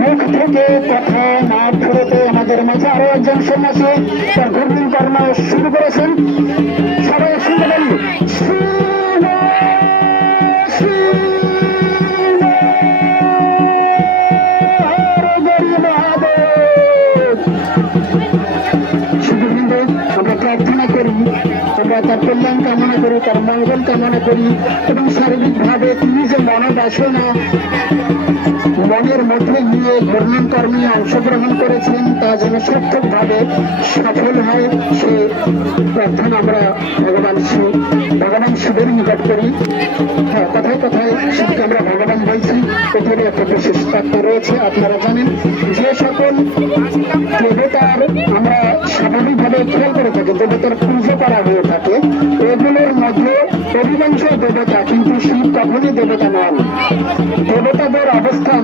মুখ থেকে কথা না ফেরতে আমাদের মাঝে আরো একজন সন্ন্যাসী তার ঘূর্ণন কর্ম শুরু করেছেন। সবাই শুনতে পারি আমরা প্রার্থনা করি, আমরা তার কল্যাণ কামনা করি, তার মঙ্গল কামনা করি এবং শারীরিকভাবে তিনি যে মনোবাসনা মনের মধ্যে গিয়ে ঘূর্ণন কর্মে অংশগ্রহণ করেছেন তা যেন সার্থকভাবে সফল হয় সে প্রার্থনা আমরা ভগবান শিবের নিকট করি। হ্যাঁ, কথায় কথায় শিবকে আমরা ভগবান বলছি, এখানে একটা বিশেষ তত্ত্ব রয়েছে। আপনারা জানেন যে সকল দেবতার আমরা স্বাভাবিকভাবে খেয়াল করে থাকি, দেবতার পুজো করা হয়ে থাকে, এগুলোর মধ্যে অধিকাংশ দেবতা, কিন্তু শিব কখনই দেবতা নন। দেবতাদের অবস্থান